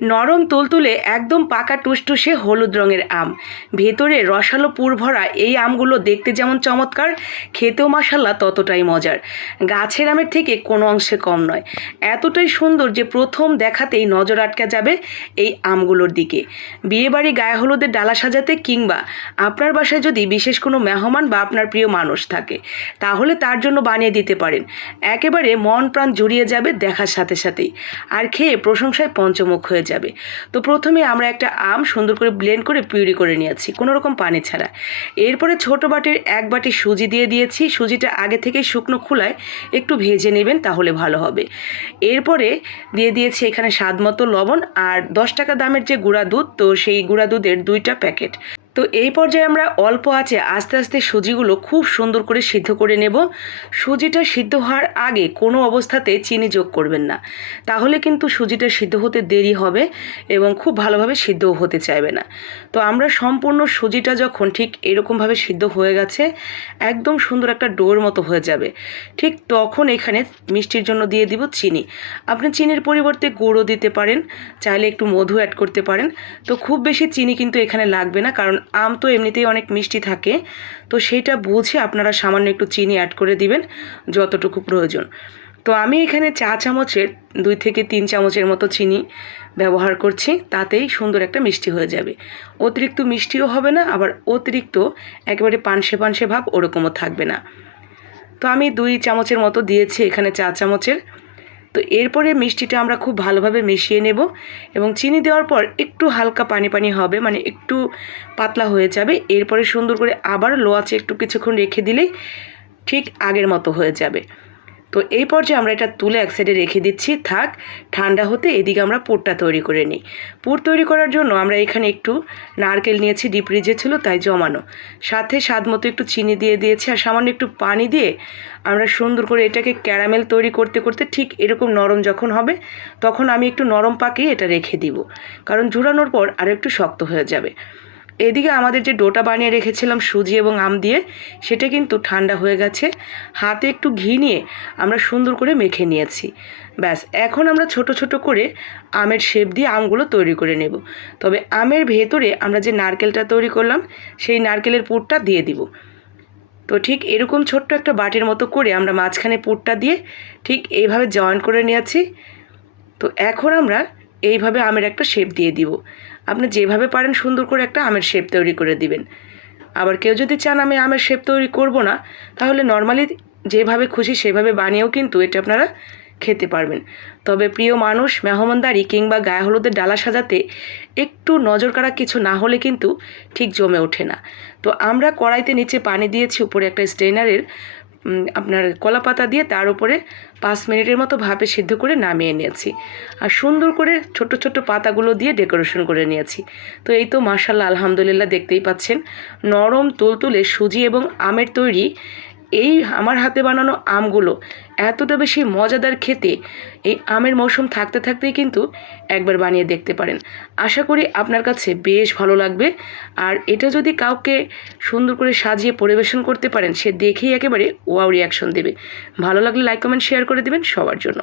নরম তুলতুলে একদম পাকা টুসটুসে হলুদ রঙের আম। ভেতরে রসালো পুর ভরা এই আমগুলো দেখতে যেমন চমৎকার, খেতেও মাসাল্লা ততটাই মজার। গাছের আমের থেকে কোনো অংশে কম নয়। এতটাই সুন্দর যে প্রথম দেখাতেই নজর আটকে যাবে এই আমগুলোর দিকে। বিয়েবাড়ি গায়ে হলুদের ডালা সাজাতে কিংবা আপনার বাসায় যদি বিশেষ কোনো মেহমান বা আপনার প্রিয় মানুষ থাকে, তাহলে তার জন্য বানিয়ে দিতে পারেন। একেবারে মন প্রাণ জুড়িয়ে যাবে দেখার সাথে সাথেই। আর খেয়ে প্রশংসায় পঞ্চমুখ হয়ে যাবে। তো প্রথমে আমরা একটা আম সুন্দর করে ব্লেন্ড করে পিউরি করে নিয়েছি, কোনো রকম পানি ছাড়া। এরপরে ছোট বাটির এক বাটি সুজি দিয়ে দিয়েছি, সুজিটা আগে থেকেই শুকনো খোলায় একটু ভেজে নেবেন তাহলে ভালো হবে। এরপরে দিয়ে দিয়েছি এখানে স্বাদ মতো লবণ আর দশ টাকা দামের যে গুঁড়া দুধ, তো সেই গুঁড়া দুধের দুইটা প্যাকেট। তো এই পর্যায়ে আমরা অল্প আছে, আস্তে আস্তে সুজিগুলো খুব সুন্দর করে সিদ্ধ করে নেব। সুজিটা সিদ্ধ হওয়ার আগে কোনো অবস্থাতে চিনি যোগ করবেন না। তাহলে কিন্তু সুজিটা সিদ্ধ হতে দেরি হবে এবং খুব ভালোভাবে সিদ্ধও হতে চাইবে না। তো আমরা সম্পূর্ণ সুজিটা যখন ঠিক এরকমভাবে সিদ্ধ হয়ে গেছে, একদম সুন্দর একটা ডোর মতো হয়ে যাবে। ঠিক তখন এখানে মিষ্টির জন্য দিয়ে দিব চিনি। আপনি চিনির পরিবর্তে গুঁড়ো দিতে পারেন, চাইলে একটু মধু অ্যাড করতে পারেন। তো খুব বেশি চিনি কিন্তু এখানে লাগবে না, কারণ আম তো এমনিতেই অনেক মিষ্টি থাকে, তো সেইটা বুঝে আপনারা সামান্য একটু চিনি অ্যাড করে দিবেন যতটুকু প্রয়োজন। তো আমি এখানে চা চামচের দুই থেকে তিন চামচের মতো চিনি ব্যবহার করছি, তাতেই সুন্দর একটা মিষ্টি হয়ে যাবে। অতিরিক্ত মিষ্টিও হবে না, আবার অতিরিক্ত একেবারে পানসে পানসে ভাব ওরকমও থাকবে না। তো আমি দুই চামচের মতো দিয়েছি এখানে চা চামচের। তো এরপরে মিষ্টিটা আমরা খুব ভালোভাবে মিশিয়ে নেব এবং চিনি দেওয়ার পর একটু হালকা পানি পানি হবে মানে একটু পাতলা হয়ে যাবে। এরপরে সুন্দর করে আবার লো আছে একটু কিছুক্ষণ রেখে দিলেই ঠিক আগের মতো হয়ে যাবে। তো এই পর্যায়ে আমরা এটা তুলে এক সাইডে রেখে দিচ্ছি। থাক, ঠান্ডা হতে এদিকে আমরা পুরটা তৈরি করে নিই। পুর তৈরি করার জন্য আমরা এখানে একটু নারকেল নিয়েছি ডিপ ফ্রিজে ছিল, তাই জমানো। সাথে স্বাদ মতো একটু চিনি দিয়ে দিয়েছি আর সামান্য একটু পানি দিয়ে আমরা সুন্দর করে এটাকে ক্যারামেল তৈরি করতে করতে ঠিক এরকম নরম যখন হবে, তখন আমি একটু নরম পাকিয়ে এটা রেখে দিব। কারণ ঝুরানোর পর আরও একটু শক্ত হয়ে যাবে। এদিকে আমাদের যে ডোটা বানিয়ে রেখেছিলাম সুজি এবং আম দিয়ে, সেটা কিন্তু ঠান্ডা হয়ে গেছে। হাতে একটু ঘি নিয়ে আমরা সুন্দর করে মেখে নিয়েছি। ব্যাস, এখন আমরা ছোট ছোট করে আমের শেপ দিয়ে আমগুলো তৈরি করে নেব। তবে আমের ভেতরে আমরা যে নারকেলটা তৈরি করলাম, সেই নারকেলের পুরটা দিয়ে দিব। তো ঠিক এরকম ছোট্ট একটা বাটির মতো করে আমরা মাঝখানে পুরটা দিয়ে ঠিক এইভাবে জয়েন করে নিয়েছি। তো এখন আমরা এইভাবে আমের একটা শেপ দিয়ে দিব। আপনি যেভাবে পারেন সুন্দর করে একটা আমের শেপ তৈরি করে দিবেন। আবার কেউ যদি চান আমি আমের শেপ তৈরি করব না, তাহলে নর্মালি যেভাবে খুশি সেভাবে বানিয়েও কিন্তু এটা আপনারা খেতে পারবেন। তবে প্রিয় মানুষ, মেহমানদারি কিংবা গায়ে হলুদের ডালা সাজাতে একটু নজর কাড়া কিছু না হলে কিন্তু ঠিক জমে ওঠে না। তো আমরা কড়াইতে নিচে পানি দিয়েছি, উপরে একটা স্ট্রেনারের আপনার কলা পাতা দিয়ে তার উপরে পাঁচ মিনিটের মতো ভাপে সিদ্ধ করে নামিয়ে নিয়েছি। আর সুন্দর করে ছোট ছোট পাতাগুলো দিয়ে ডেকোরেশন করে নিয়েছি। তো এই তো মার্শাল্লাহ আলহামদুলিল্লাহ, দেখতেই পাচ্ছেন। নরম তুলতুলে সুজি এবং আমের তৈরি এই আমার হাতে বানানো আমগুলো এতটা বেশি মজাদার খেতে, এই আমের মৌসুম থাকতে থাকতেই কিন্তু একবার বানিয়ে দেখতে পারেন। আশা করি আপনার কাছে বেশ ভালো লাগবে। আর এটা যদি কাউকে সুন্দর করে সাজিয়ে পরিবেশন করতে পারেন, সে দেখেই একেবারে ওয়াও রিয়াকশন দেবে। ভালো লাগলে লাইক, কমেন্ট, শেয়ার করে দেবেন সবার জন্য।